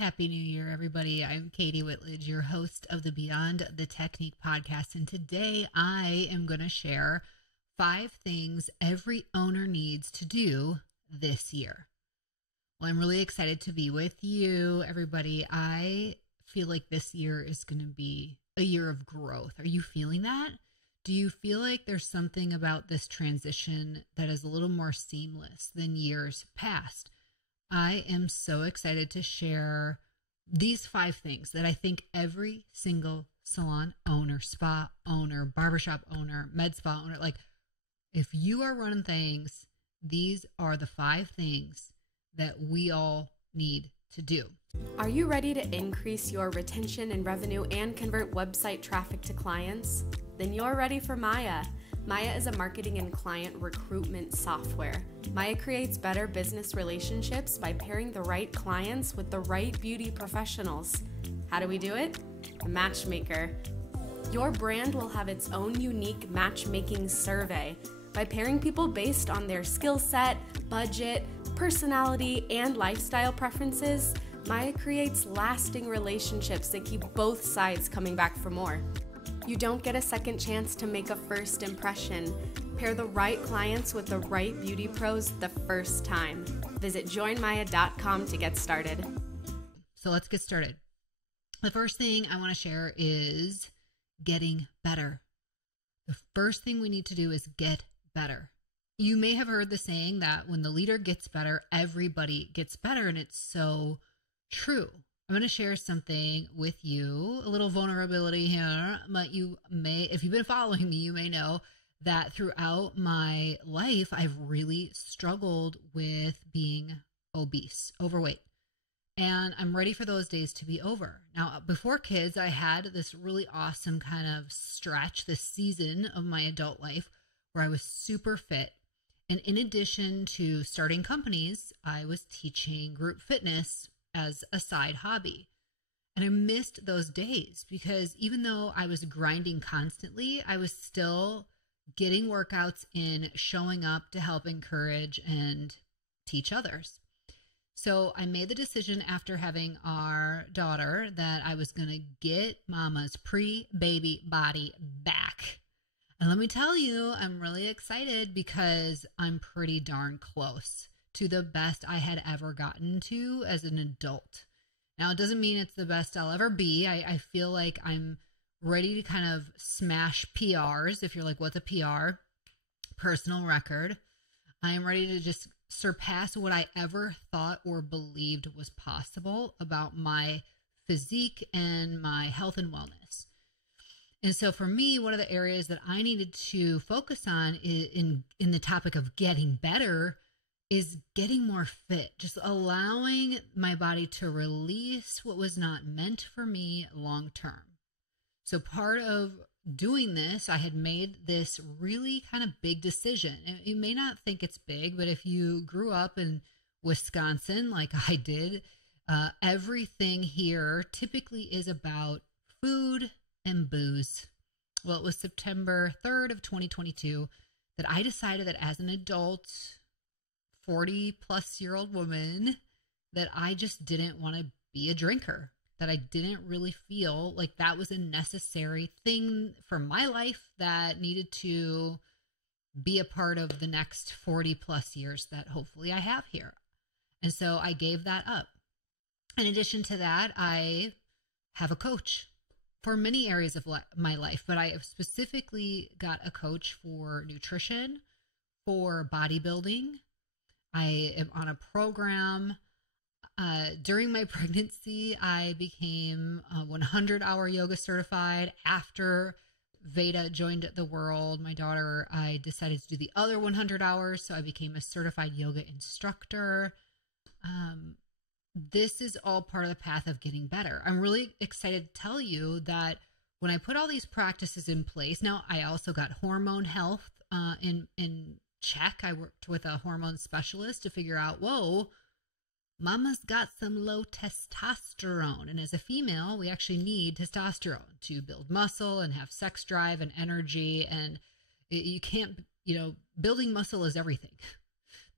Happy New Year, everybody. I'm Katie Whitledge, your host of the Beyond the Technique podcast. And today I am going to share 5 things every owner needs to do this year. Well, I'm really excited to be with you, everybody. I feel like this year is going to be a year of growth. Are you feeling that? Do you feel like there's something about this transition that is a little more seamless than years past? I am so excited to share these 5 things that I think every single salon owner, spa owner, barbershop owner, med spa owner, like if you are running things, these are the 5 things that we all need to do. Are you ready to increase your retention and revenue and convert website traffic to clients? Then you're ready for Maya. Maya is a marketing and client recruitment software. Maya creates better business relationships by pairing the right clients with the right beauty professionals. How do we do it? A matchmaker. Your brand will have its own unique matchmaking survey. By pairing people based on their skill set, budget, personality, and lifestyle preferences, Maya creates lasting relationships that keep both sides coming back for more. You don't get a second chance to make a first impression. Pair the right clients with the right beauty pros the first time. Visit joinmaya.com to get started. So let's get started. The first thing I want to share is getting better. The first thing we need to do is get better. You may have heard the saying that when the leader gets better, everybody gets better, and it's so true. I'm going to share something with you, a little vulnerability here, but you may, if you've been following me, you may know that throughout my life, I've really struggled with being obese, overweight, and I'm ready for those days to be over. Now, before kids, I had this really awesome kind of stretch, this season of my adult life where I was super fit. And in addition to starting companies, I was teaching group fitness as a side hobby. And I missed those days because even though I was grinding constantly, I was still getting workouts in, showing up to help encourage and teach others. So I made the decision after having our daughter that I was going to get mama's pre-baby body back. And let me tell you, I'm really excited because I'm pretty darn close to the best I had ever gotten to as an adult. Now, it doesn't mean it's the best I'll ever be. I feel like I'm ready to kind of smash PRs. If you're like, what's a PR? Personal record. I am ready to just surpass what I ever thought or believed was possible about my physique and my health and wellness. And so for me, one of the areas that I needed to focus on in the topic of getting better is getting more fit, just allowing my body to release what was not meant for me long term. So part of doing this, I had made this really kind of big decision. And you may not think it's big, but if you grew up in Wisconsin like I did, everything here typically is about food and booze. Well, it was September 3rd of 2022 that I decided that as an adult, 40-plus-year-old woman, that I just didn't want to be a drinker, that I didn't really feel like that was a necessary thing for my life that needed to be a part of the next 40-plus years that hopefully I have here. And so I gave that up. In addition to that, I have a coach for many areas of my life, but I have specifically got a coach for nutrition, for bodybuilding. I am on a program. During my pregnancy, I became 100-hour yoga certified. After Veda joined the world, my daughter, I decided to do the other 100 hours, so I became a certified yoga instructor. This is all part of the path of getting better. I'm really excited to tell you that when I put all these practices in place, now I also got hormone health in check. I worked with a hormone specialist to figure out, whoa, mama's got some low testosterone. And as a female, we actually need testosterone to build muscle and have sex drive and energy. And you can't, building muscle is everything.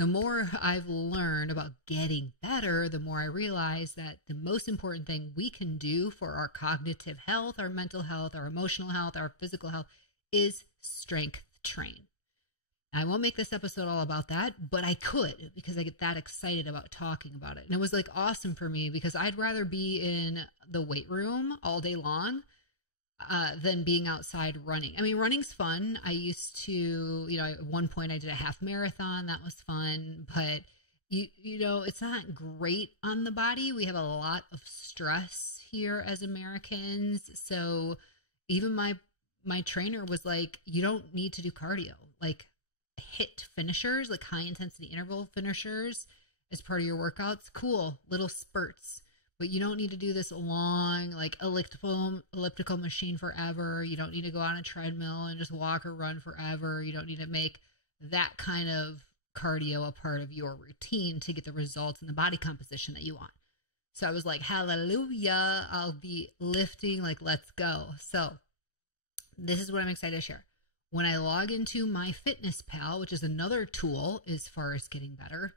The more I've learned about getting better, the more I realize that the most important thing we can do for our cognitive health, our mental health, our emotional health, our physical health is strength train. I won't make this episode all about that, but I could because I get that excited about talking about it. And it was like awesome for me because I'd rather be in the weight room all day long than being outside running. I mean, running's fun. I used to, at one point I did a half marathon. That was fun, but it's not great on the body. We have a lot of stress here as Americans. So even my trainer was like, you don't need to do cardio. Like, hit finishers, like high intensity interval finishers as part of your workouts. Cool, little spurts, but you don't need to do this long, like elliptical machine forever. You don't need to go on a treadmill and just walk or run forever. You don't need to make that kind of cardio a part of your routine to get the results and the body composition that you want. So I was like, hallelujah, I'll be lifting, like, let's go. So this is what I'm excited to share. When I log into MyFitnessPal, which is another tool as far as getting better,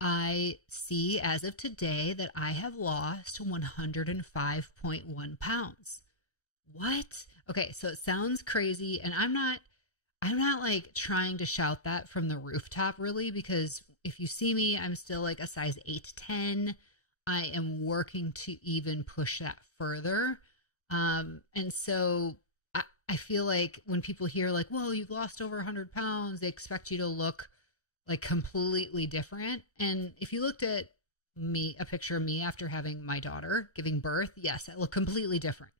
I see as of today that I have lost 105.1 pounds. What? Okay, so it sounds crazy, and I'm not like trying to shout that from the rooftop really, because if you see me, I'm still like a size 8 to 10. I am working to even push that further. And so I feel like when people hear like, whoa, you've lost over 100 pounds, they expect you to look like completely different. And if you looked at me, a picture of me after having my daughter, giving birth, yes, I look completely different.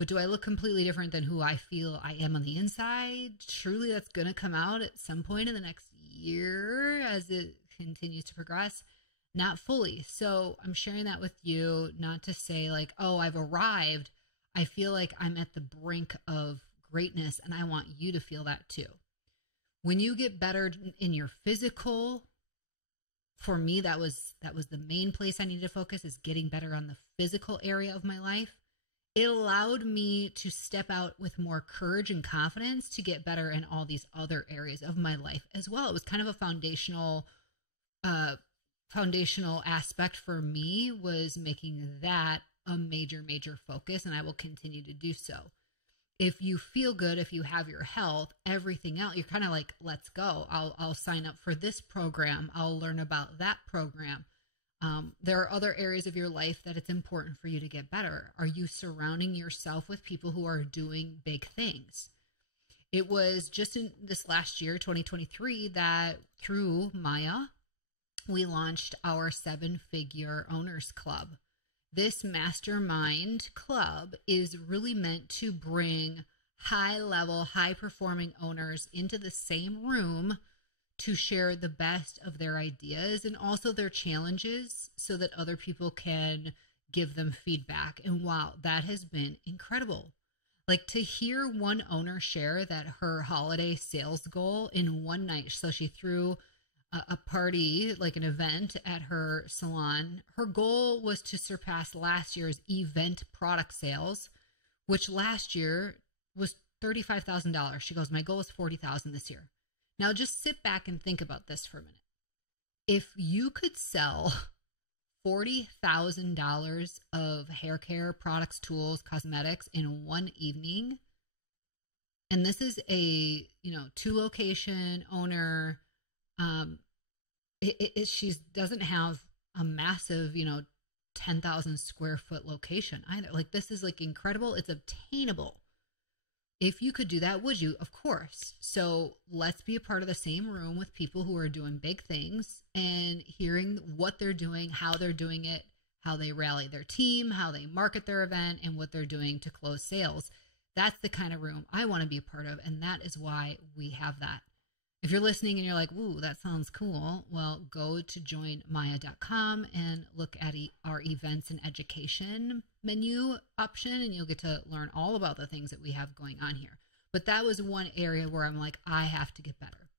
But do I look completely different than who I feel I am on the inside? Truly, that's going to come out at some point in the next year as it continues to progress. Not fully. So I'm sharing that with you, not to say like, oh, I've arrived. I feel like I'm at the brink of greatness, and I want you to feel that too. When you get better in your physical, for me, that was the main place I needed to focus, is getting better on the physical area of my life. It allowed me to step out with more courage and confidence to get better in all these other areas of my life as well. It was kind of a foundational aspect for me, was making that a major focus, and I will continue to do so. If you feel good, if you have your health, everything else, you're kind of like, let's go. I'll sign up for this program. I'll learn about that program. There are other areas of your life that it's important for you to get better. Are you surrounding yourself with people who are doing big things? It was just in this last year, 2023, that through Maya, we launched our 7-Figure Owners Club. This mastermind club is really meant to bring high-level, high-performing owners into the same room to share the best of their ideas and also their challenges so that other people can give them feedback. And wow, that has been incredible. Like, to hear one owner share that her holiday sales goal in one night, so she threw a party, like an event at her salon. Her goal was to surpass last year's event product sales, which last year was $35,000. She goes, my goal is $40,000 this year. Now just sit back and think about this for a minute. If you could sell $40,000 of hair care products, tools, cosmetics in one evening, and this is a 2-location owner, she doesn't have a massive 10,000 square foot location either. Like, this is like incredible. It's obtainable. If you could do that, would you? Of course. So let's be a part of the same room with people who are doing big things and hearing what they're doing, how they're doing it, how they rally their team, how they market their event, and what they're doing to close sales. That's the kind of room I want to be a part of, and that is why we have that. If you're listening and you're like, ooh, that sounds cool, well, go to joinmaya.com and look at our events and education menu option, and you'll get to learn all about the things that we have going on here. But that was one area where I'm like, I have to get better.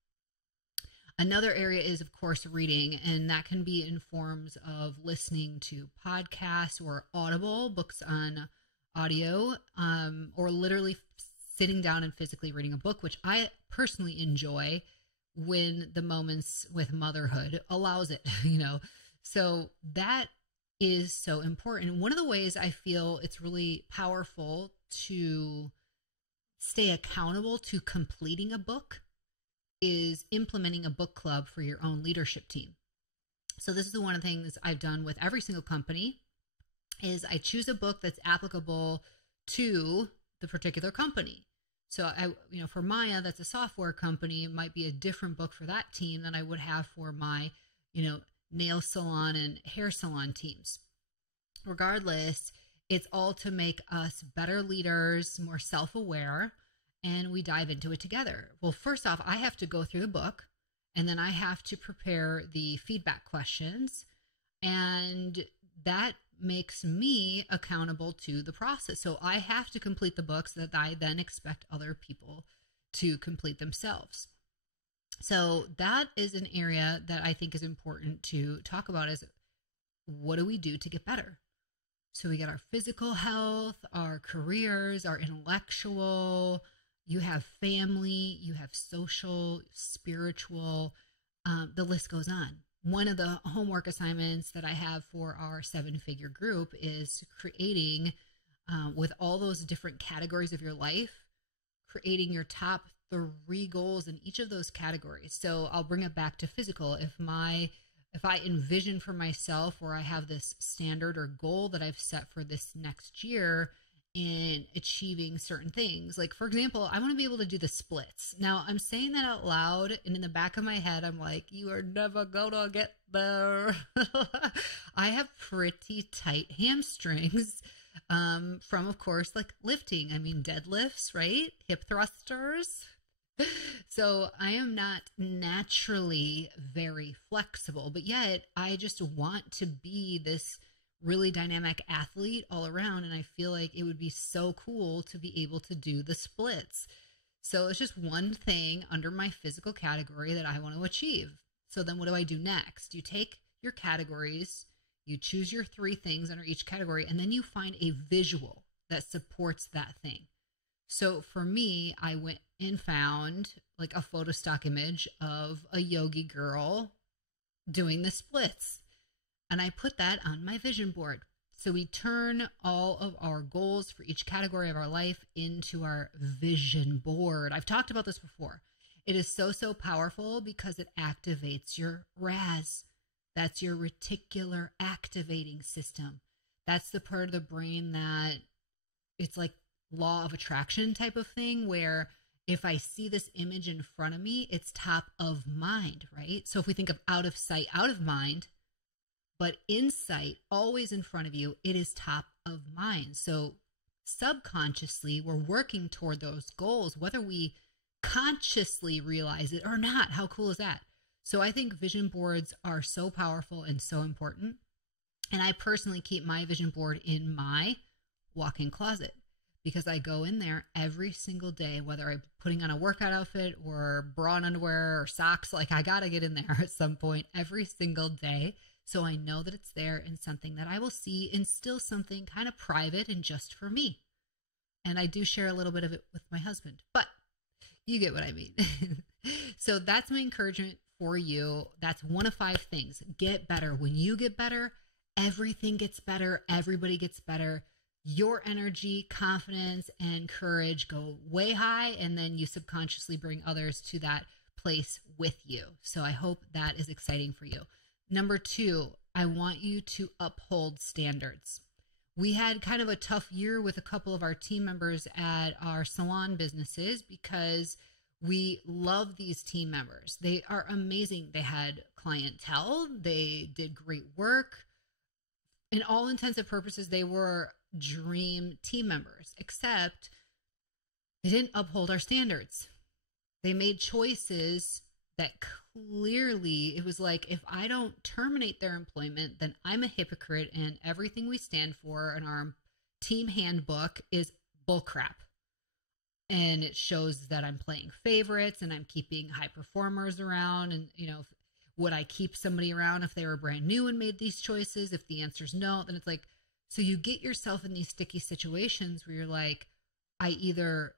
Another area is, of course, reading, and that can be in forms of listening to podcasts or Audible, books on audio, or literally sitting down and physically reading a book, which I personally enjoy. when the moments with motherhood allows it, you know. So that is so important. One of the ways I feel it's really powerful to stay accountable to completing a book is implementing a book club for your own leadership team. So this is one of the things I've done with every single company is I choose a book that's applicable to the particular company. So for Maya, that's a software company. It might be a different book for that team than I would have for my, nail salon and hair salon teams. Regardless, it's all to make us better leaders, more self-aware, and we dive into it together. Well, first off, I have to go through the book, and then I have to prepare the feedback questions, and that makes me accountable to the process. So I have to complete the books that I then expect other people to complete themselves. So that is an area that I think is important to talk about is what do we do to get better? So we got our physical health, our careers, our intellectual, you have family, you have social, spiritual, the list goes on. One of the homework assignments that I have for our 7-figure group is creating, with all those different categories of your life, creating your top 3 goals in each of those categories. So I'll bring it back to physical. If I envision for myself where I have this standard or goal that I've set for this next year in achieving certain things, like for example, I want to be able to do the splits. Now I'm saying that out loud, and in the back of my head, I'm like, you are never gonna get there. I have pretty tight hamstrings from, of course, like lifting. I mean, deadlifts, right? Hip thrusters. So I am not naturally very flexible, but yet I just want to be this really dynamic athlete all around. And I feel like it would be so cool to be able to do the splits. So it's just one thing under my physical category that I want to achieve. So then what do I do next? You take your categories, you choose your 3 things under each category, and then you find a visual that supports that thing. So for me, I went and found like a photo stock image of a yogi girl doing the splits. And I put that on my vision board. So we turn all of our goals for each category of our life into our vision board. I've talked about this before. It is so, so powerful because it activates your RAS. That's your reticular activating system. That's the part of the brain that it's like law of attraction type of thing, where if I see this image in front of me, it's top of mind, right? So if we think of out of sight, out of mind, but in sight, always in front of you, it is top of mind. So subconsciously, we're working toward those goals, whether we consciously realize it or not. How cool is that? So I think vision boards are so powerful and so important. And I personally keep my vision board in my walk-in closet because I go in there every single day, whether I'm putting on a workout outfit or bra and underwear or socks. Like I got to get in there at some point every single day. So I know that it's there and something that I will see, and still something kind of private and just for me. And I do share a little bit of it with my husband, but you get what I mean. So that's my encouragement for you. That's one of 5 things. Get better. When you get better, everything gets better. Everybody gets better. Your energy, confidence, and courage go way high. And then you subconsciously bring others to that place with you. So I hope that is exciting for you. Number 2, I want you to uphold standards. We had kind of a tough year with a couple of our team members at our salon businesses because we love these team members. They are amazing. They had clientele. They did great work. In all intents and purposes, they were dream team members, except they didn't uphold our standards. They made choices that clearly it was like, if I don't terminate their employment, then I'm a hypocrite and everything we stand for in our team handbook is bullcrap. And it shows that I'm playing favorites and I'm keeping high performers around. And, would I keep somebody around if they were brand new and made these choices? If the answer is no, then it's like, so you get yourself in these sticky situations where you're like, I either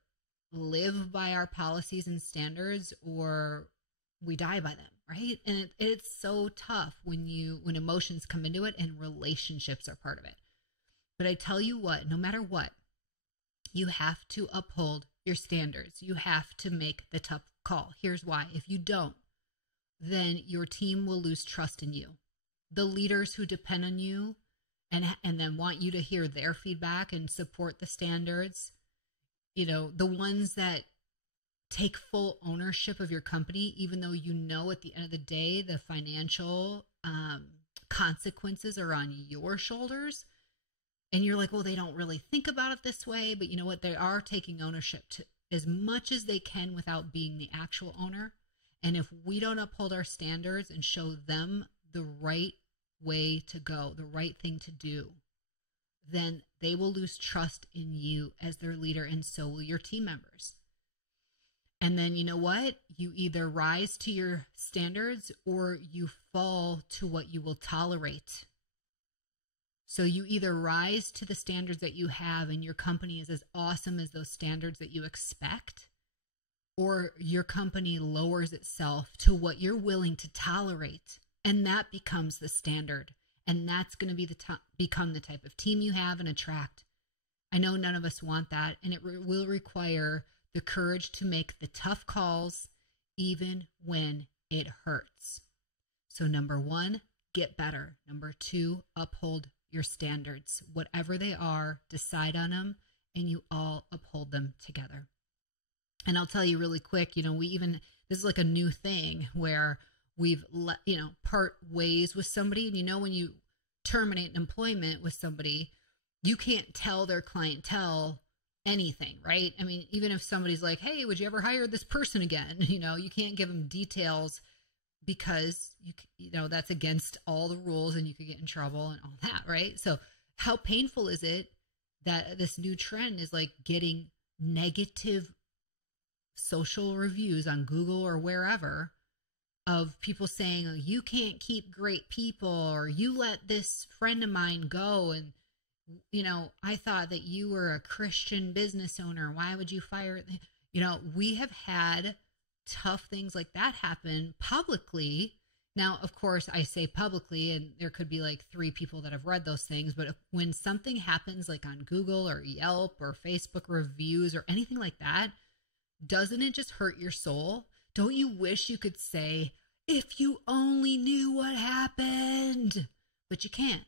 live by our policies and standards or we die by them, right? And it's so tough when emotions come into it and relationships are part of it. But I tell you what, no matter what, you have to uphold your standards. You have to make the tough call. Here's why. If you don't, then your team will lose trust in you. The leaders who depend on you and then want you to hear their feedback and support the standards, the ones that take full ownership of your company, even though at the end of the day, the financial consequences are on your shoulders. And you're like, well, they don't really think about it this way. But you know what? They are taking ownership as much as they can without being the actual owner. And if we don't uphold our standards and show them the right way to go, the right thing to do, then they will lose trust in you as their leader, and so will your team members. And then you know what? You either rise to your standards or you fall to what you will tolerate. So you either rise to the standards that you have and your company is as awesome as those standards that you expect, or your company lowers itself to what you're willing to tolerate, and that becomes the standard. And that's going to be become the type of team you have and attract. I know none of us want that, and it will require the courage to make the tough calls even when it hurts. So number 1, get better. Number 2, uphold your standards. Whatever they are, decide on them, and you all uphold them together. And I'll tell you really quick, this is like a new thing where we've part ways with somebody. And when you terminate an employment with somebody, you can't tell their clientele anything, right? I mean, even if somebody's like, hey, would you ever hire this person again? You can't give them details because that's against all the rules and you could get in trouble and all that, right? So how painful is it that this new trend is like getting negative social reviews on Google or wherever of people saying, oh, you can't keep great people, or you let this friend of mine go, and I thought that you were a Christian business owner. Why would you fire? We have had tough things like that happen publicly. Now, of course, I say publicly, and there could be like 3 people that have read those things. But when something happens like on Google or Yelp or Facebook reviews or anything like that, doesn't it just hurt your soul? Don't you wish you could say, if you only knew what happened? But you can't.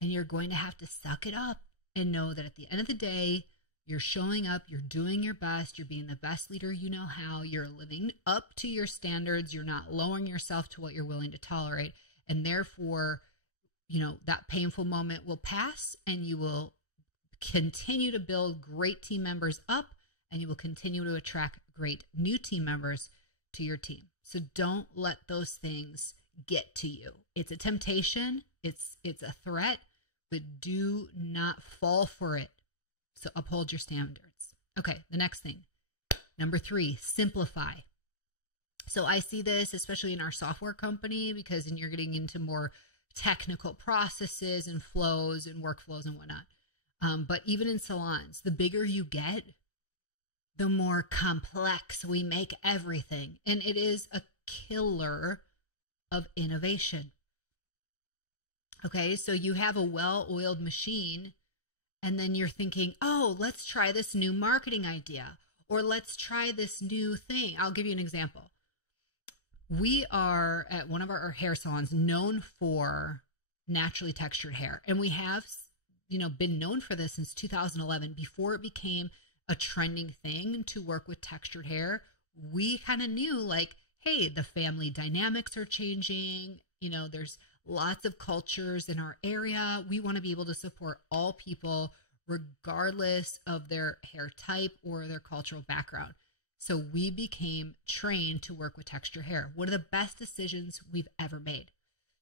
And you're going to have to suck it up and know that at the end of the day, you're showing up, you're doing your best, you're being the best leader you know how, you're living up to your standards, you're not lowering yourself to what you're willing to tolerate. And therefore, that painful moment will pass and you will continue to build great team members up, and you will continue to attract great new team members to your team. So don't let those things get to you. It's a temptation. It's a threat, but do not fall for it. So uphold your standards. Okay, the next thing. Number 3, simplify. So I see this, especially in our software company, because then you're getting into more technical processes and flows and workflows and whatnot. But even in salons, the bigger you get, the more complex we make everything. And it is a killer of innovation. Okay, so you have a well-oiled machine, and then you're thinking, oh, let's try this new marketing idea, or let's try this new thing. I'll give you an example. We are at one of our hair salons known for naturally textured hair. And we have, been known for this since 2011, before it became a trending thing to work with textured hair. We kind of knew like, hey, the family dynamics are changing. There's lots of cultures in our area. We want to be able to support all people regardless of their hair type or their cultural background. So we became trained to work with textured hair. One of the best decisions we've ever made.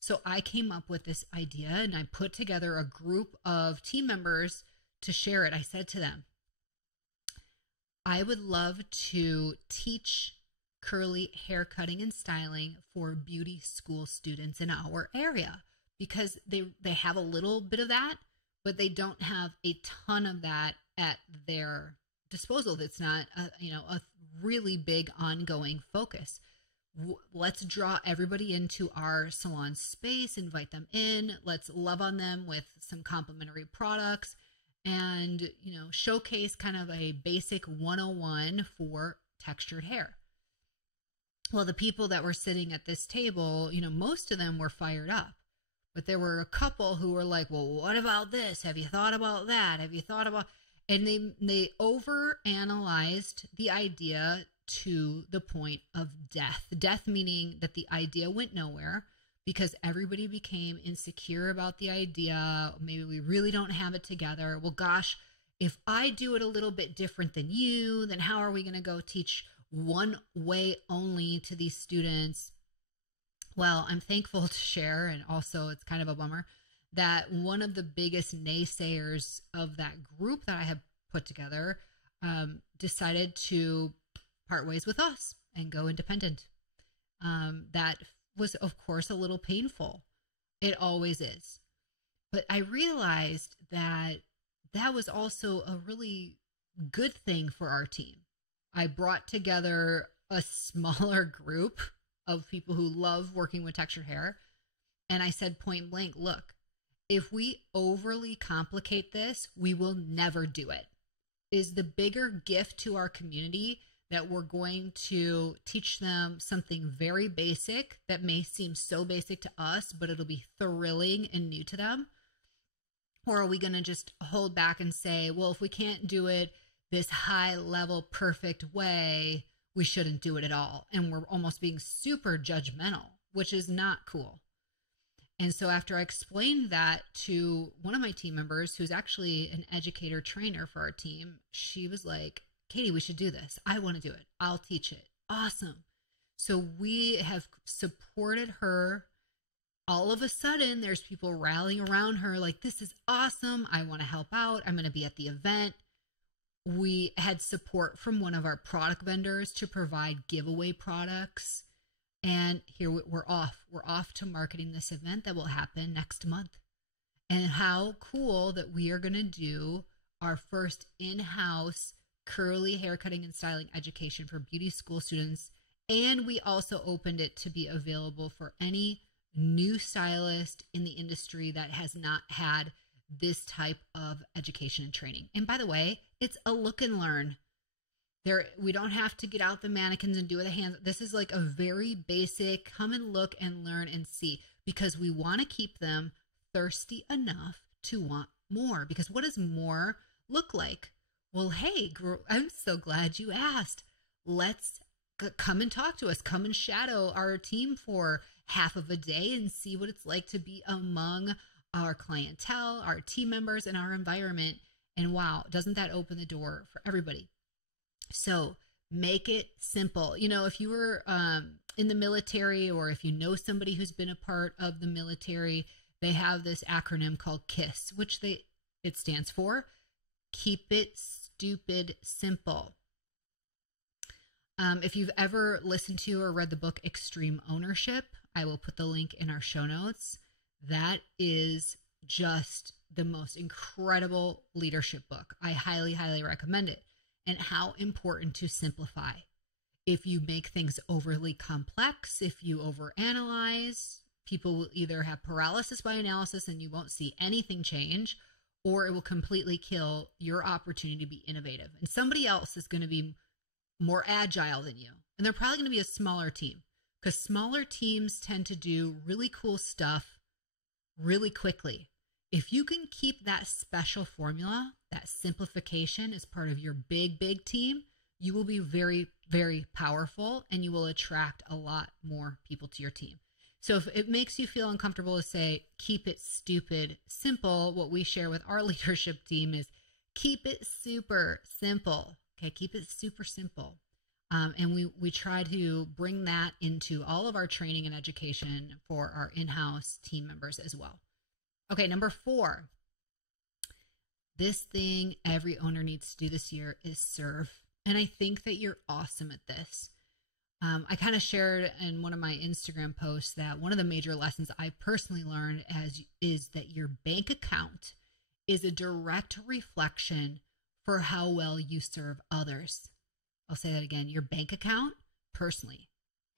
So I came up with this idea and I put together a group of team members to share it. I said to them, I would love to teach curly hair cutting and styling for beauty school students in our area, because they have a little bit of that, but they don't have a ton of that at their disposal. That's not a really big ongoing focus. let's draw everybody into our salon space, invite them in. Let's love on them with some complimentary products and, showcase kind of a basic 101 for textured hair. Well, the people that were sitting at this table, most of them were fired up, but there were a couple who were like, well, what about this? Have you thought about that? Have you thought about, and they overanalyzed the idea to the point of death, meaning that the idea went nowhere because everybody became insecure about the idea. Maybe we really don't have it together. Well, gosh, if I do it a little bit different than you, then how are we going to go teach one way only to these students? Well, I'm thankful to share, and also it's kind of a bummer, that one of the biggest naysayers of that group that I have put together decided to part ways with us and go independent. That was, of course, a little painful. It always is. But I realized that was also a really good thing for our team. I brought together a smaller group of people who love working with textured hair. And I said point blank, look, if we overly complicate this, we will never do it. Is the bigger gift to our community that we're going to teach them something very basic that may seem so basic to us, but it'll be thrilling and new to them? Or are we going to just hold back and say, well, if we can't do it this high level, perfect way, we shouldn't do it at all? And we're almost being super judgmental, which is not cool. And so after I explained that to one of my team members, who's actually an educator trainer for our team, she was like, Katie, we should do this. I want to do it. I'll teach it. Awesome. So we have supported her. All of a sudden, there's people rallying around her like, this is awesome. I want to help out. I'm going to be at the event. We had support from one of our product vendors to provide giveaway products. And here we're off. We're off to marketing this event that will happen next month. And how cool that we are going to do our first in-house curly haircutting and styling education for beauty school students. And we also opened it to be available for any new stylist in the industry that has not had this type of education and training. And by the way, it's a look and learn. We don't have to get out the mannequins and do it with the hands. This is like a very basic, come and look and learn and see, because we want to keep them thirsty enough to want more. Because what does more look like? Well, hey, I'm so glad you asked. Let's come and talk to us. Come and shadow our team for half of a day and see what it's like to be among our clientele, our team members, and our environment. And wow, doesn't that open the door for everybody? So make it simple. If you were in the military, or if you know somebody who's been a part of the military, they have this acronym called KISS, which it stands for Keep It Stupid Simple. If you've ever listened to or read the book Extreme Ownership, I will put the link in our show notes. That is just the most incredible leadership book. I highly, highly recommend it. And how important to simplify. If you make things overly complex, if you overanalyze, people will either have paralysis by analysis and you won't see anything change, or it will completely kill your opportunity to be innovative. And somebody else is going to be more agile than you. And they're probably going to be a smaller team, because smaller teams tend to do really cool stuff really quickly. If you can keep that special formula, that simplification as part of your big, big team, you will be very, very powerful, and you will attract a lot more people to your team. So if it makes you feel uncomfortable to say, keep it stupid simple, what we share with our leadership team is keep it super simple. Okay, keep it super simple. And we try to bring that into all of our training and education for our in-house team members as well. Okay, number 4. This thing every owner needs to do this year is serve. And I think that you're awesome at this. I kind of shared in one of my Instagram posts that one of the major lessons I personally learned is that your bank account is a direct reflection for how well you serve others. I'll say that again. Your bank account, personally,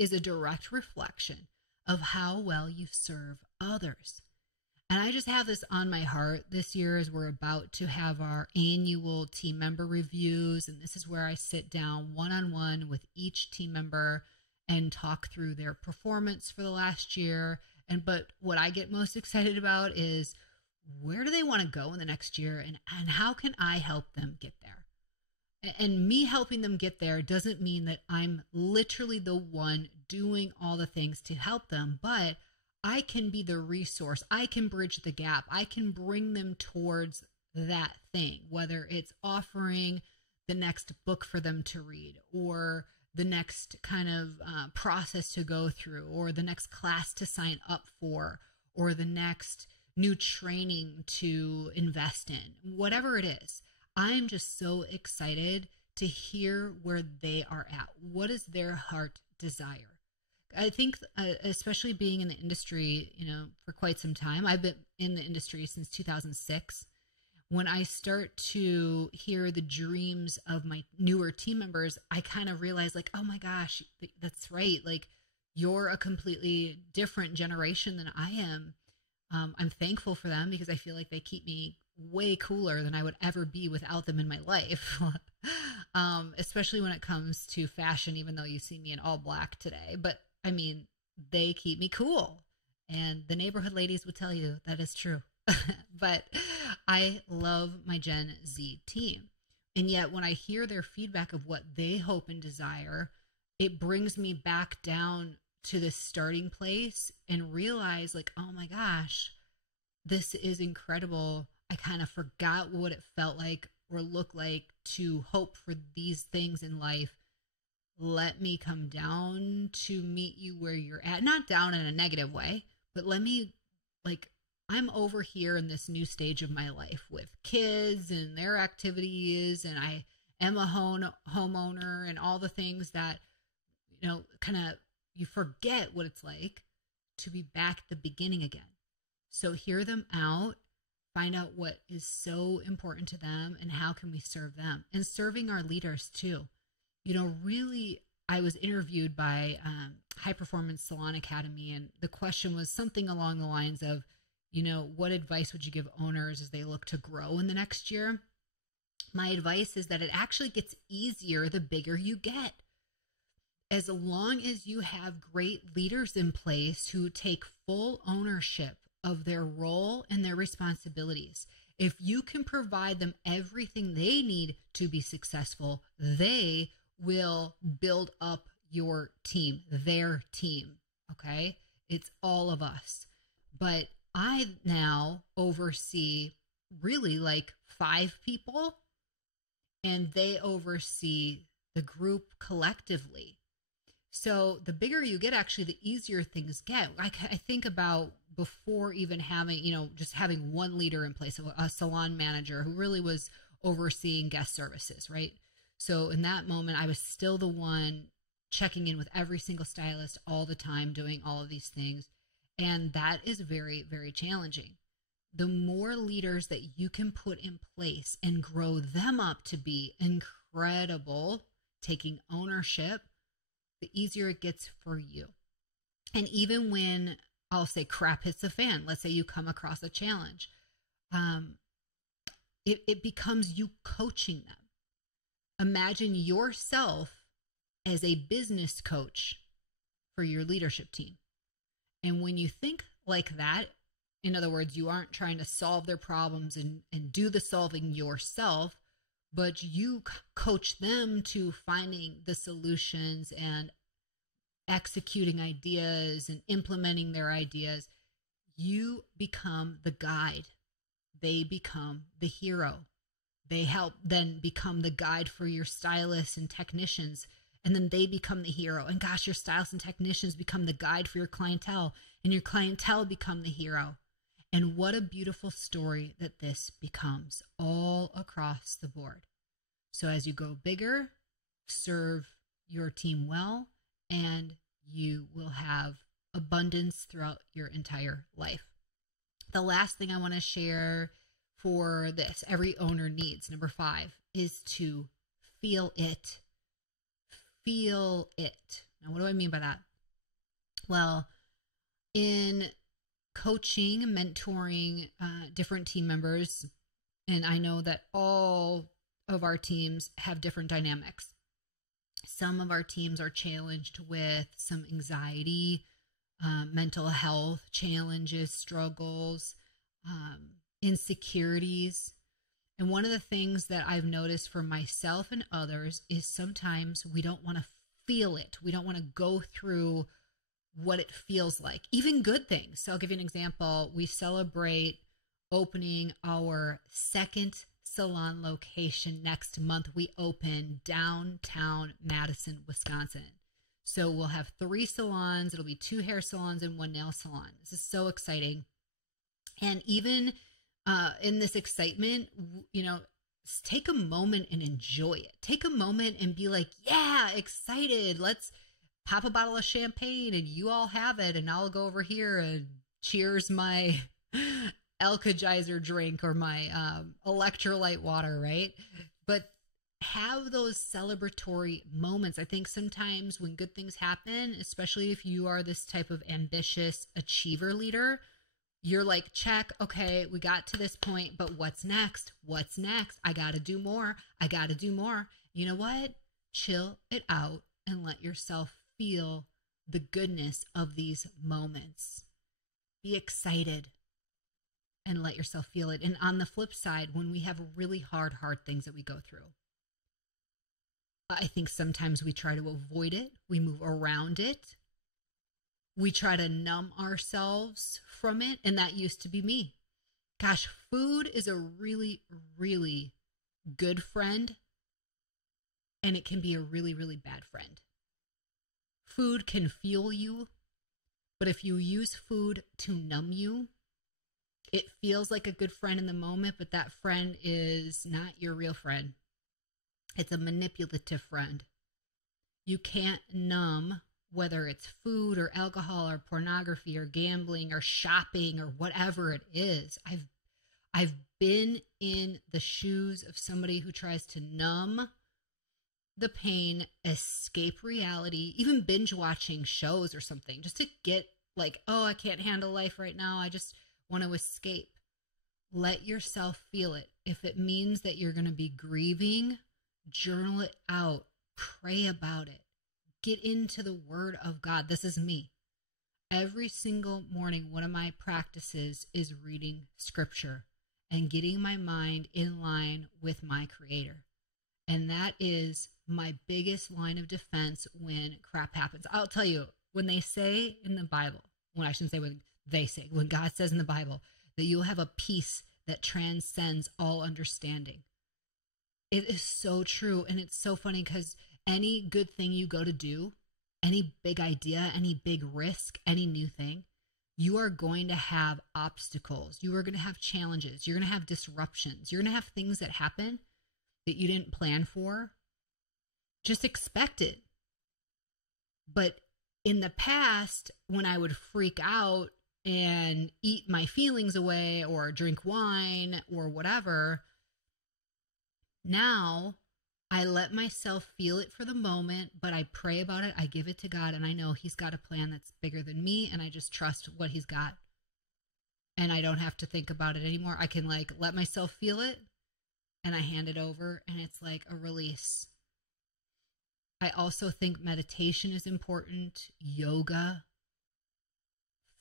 is a direct reflection of how well you serve others. And I just have this on my heart this year as we're about to have our annual team member reviews. And this is where I sit down one-on-one with each team member and talk through their performance for the last year. But what I get most excited about is, where do they want to go in the next year, and how can I help them get there? And me helping them get there doesn't mean that I'm literally the one doing all the things to help them, but I can be the resource. I can bridge the gap. I can bring them towards that thing, whether it's offering the next book for them to read, or the next kind of process to go through, or the next class to sign up for, or the next new training to invest in, whatever it is. I'm just so excited to hear where they are at. What is their heart desire? I think, especially being in the industry, for quite some time, I've been in the industry since 2006. When I start to hear the dreams of my newer team members, I kind of realize, like, oh my gosh, that's right. Like, you're a completely different generation than I am. I'm thankful for them because I feel like they keep me way cooler than I would ever be without them in my life, especially when it comes to fashion, even though you see me in all black today. But I mean, they keep me cool. And the neighborhood ladies would tell you that is true. But I love my Gen Z team. And yet when I hear their feedback of what they hope and desire, it brings me back down to this starting place and realize, like, oh my gosh, this is incredible. I kind of forgot what it felt like or looked like to hope for these things in life. Let me come down to meet you where you're at. Not down in a negative way, but let me, like, I'm over here in this new stage of my life with kids and their activities, and I am a homeowner and all the things that, kind of, you forget what it's like to be back at the beginning again. So hear them out, find out what is so important to them and how can we serve them, and serving our leaders too. Really, I was interviewed by High Performance Salon Academy, and the question was something along the lines of, what advice would you give owners as they look to grow in the next year? My advice is that it actually gets easier the bigger you get. As long as you have great leaders in place who take full ownership of their role and their responsibilities, if you can provide them everything they need to be successful, they will build up your team, their team. Okay. It's all of us. But I now oversee really like 5 people, and they oversee the group collectively. So the bigger you get, actually, the easier things get. I think about before even having, just having one leader in place, a salon manager who really was overseeing guest services, right? So in that moment, I was still the one checking in with every single stylist all the time, doing all of these things. And that is very, very challenging. The more leaders that you can put in place and grow them up to be incredible, taking ownership, the easier it gets for you. And even when, I'll say, crap hits the fan, let's say you come across a challenge, it becomes you coaching them. Imagine yourself as a business coach for your leadership team. And when you think like that, in other words, you aren't trying to solve their problems and do the solving yourself, but you coach them to finding the solutions and executing ideas and implementing their ideas, you become the guide. They become the hero. They help then become the guide for your stylists and technicians. And then they become the hero. And gosh, your stylists and technicians become the guide for your clientele. And your clientele become the hero. And what a beautiful story that this becomes all across the board. So as you go bigger, serve your team well, and you will have abundance throughout your entire life. The last thing I want to share for this, every owner needs, number 5, is to feel it. Feel it. Now, what do I mean by that? Well, in coaching, mentoring different team members, and I know that all of our teams have different dynamics. Some of our teams are challenged with some anxiety, mental health challenges, struggles, insecurities. And one of the things that I've noticed for myself and others is sometimes we don't want to feel it. We don't want to go through what it feels like, even good things. So I'll give you an example. We celebrate opening our second salon location next month. We open downtown Madison, Wisconsin. So we'll have 3 salons. It'll be 2 hair salons and 1 nail salon. This is so exciting. And even in this excitement, take a moment and enjoy it. Take a moment and be like, yeah, excited. Let's pop a bottle of champagne and you all have it. And I'll go over here and cheers my Alka-Geyser drink or my electrolyte water, right? But have those celebratory moments. I think sometimes when good things happen, especially if you are this type of ambitious achiever leader, you're like, check, okay, we got to this point, but what's next? What's next? I got to do more. I got to do more. You know what? Chill it out and let yourself feel the goodness of these moments. Be excited and let yourself feel it. And on the flip side, when we have really hard things that we go through, I think sometimes we try to avoid it. We move around it. We try to numb ourselves from it. And that used to be me. Gosh, food is a really, really good friend. And it can be a really, really bad friend. Food can fuel you. But if you use food to numb you, it feels like a good friend in the moment, but that friend is not your real friend. It's a manipulative friend. You can't numb, whether it's food or alcohol or pornography or gambling or shopping or whatever it is. I've been in the shoes of somebody who tries to numb the pain, escape reality, even binge watching shows or something, just to get like, oh, I can't handle life right now. I just want to escape. Let yourself feel it. If it means that you're going to be grieving, journal it out, pray about it, get into the Word of God. This is me. Every single morning, one of my practices is reading scripture and getting my mind in line with my Creator. And that is my biggest line of defense when crap happens. I'll tell you, when they say in the Bible, when I shouldn't say when they say, when God says in the Bible that you'll have a peace that transcends all understanding. It is so true. And it's so funny because any good thing you go to do, any big idea, any big risk, any new thing, you are going to have obstacles. You are going to have challenges. You're going to have disruptions. You're going to have things that happen that you didn't plan for. Just expect it. But in the past, when I would freak out and eat my feelings away or drink wine or whatever, now I let myself feel it for the moment, but I pray about it. I give it to God, and I know He's got a plan that's bigger than me, and I just trust what He's got. And I don't have to think about it anymore. I can let myself feel it, and I hand it over, and it's like a release. I also think meditation is important, yoga,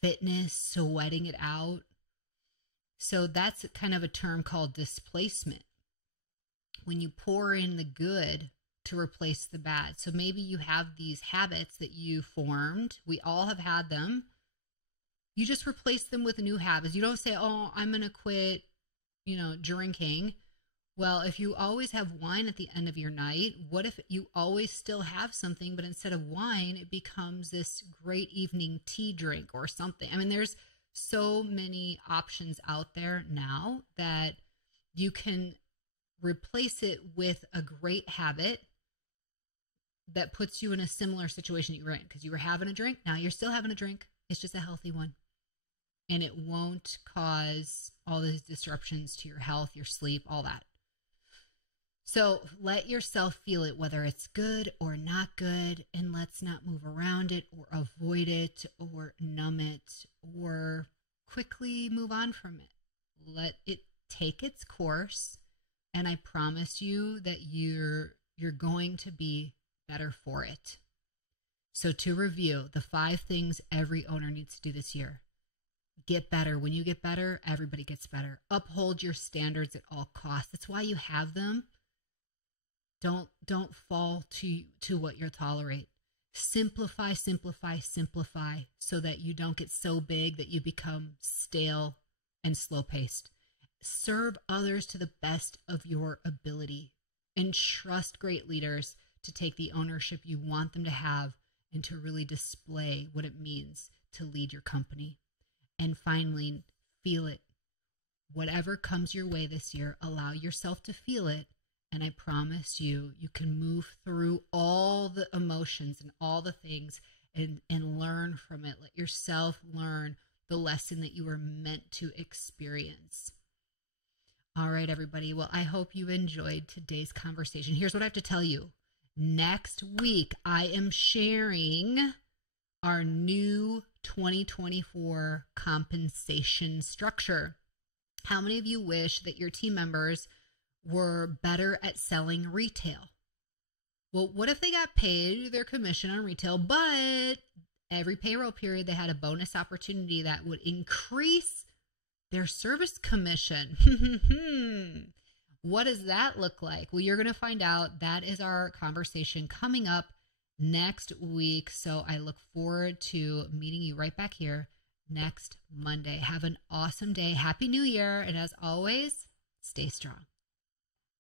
fitness, sweating it out. So that's kind of a term called displacement. When you pour in the good to replace the bad. So maybe you have these habits that you formed. We all have had them. You just replace them with new habits. You don't say, oh, I'm going to quit, drinking. Well, if you always have wine at the end of your night, what if you always still have something, but instead of wine, it becomes this great evening tea drink or something? I mean, there's so many options out there now that you can replace it with a great habit that puts you in a similar situation that you were in, because you were having a drink. Now you're still having a drink. It's just a healthy one. And it won't cause all these disruptions to your health, your sleep, all that. So let yourself feel it, whether it's good or not good, and let's not move around it or avoid it or numb it or quickly move on from it. Let it take its course, and I promise you that you're going to be better for it. So to review, the 5 things every owner needs to do this year. Get better. When you get better, everybody gets better. Uphold your standards at all costs. That's why you have them. Don't fall to what you'll tolerate. Simplify, simplify, simplify so that you don't get so big that you become stale and slow-paced. Serve others to the best of your ability and trust great leaders to take the ownership you want them to have and to really display what it means to lead your company. And finally, feel it. Whatever comes your way this year, allow yourself to feel it. And I promise you, you can move through all the emotions and all the things and learn from it. Let yourself learn the lesson that you were meant to experience. All right, everybody. Well, I hope you enjoyed today's conversation. Here's what I have to tell you. Next week, I am sharing our new 2024 compensation structure. How many of you wish that your team members were better at selling retail? Well, what if they got paid their commission on retail, but every payroll period they had a bonus opportunity that would increase their service commission? What does that look like? Well, you're going to find out. That is our conversation coming up next week. So I look forward to meeting you right back here next Monday. Have an awesome day. Happy New Year. And as always, stay strong.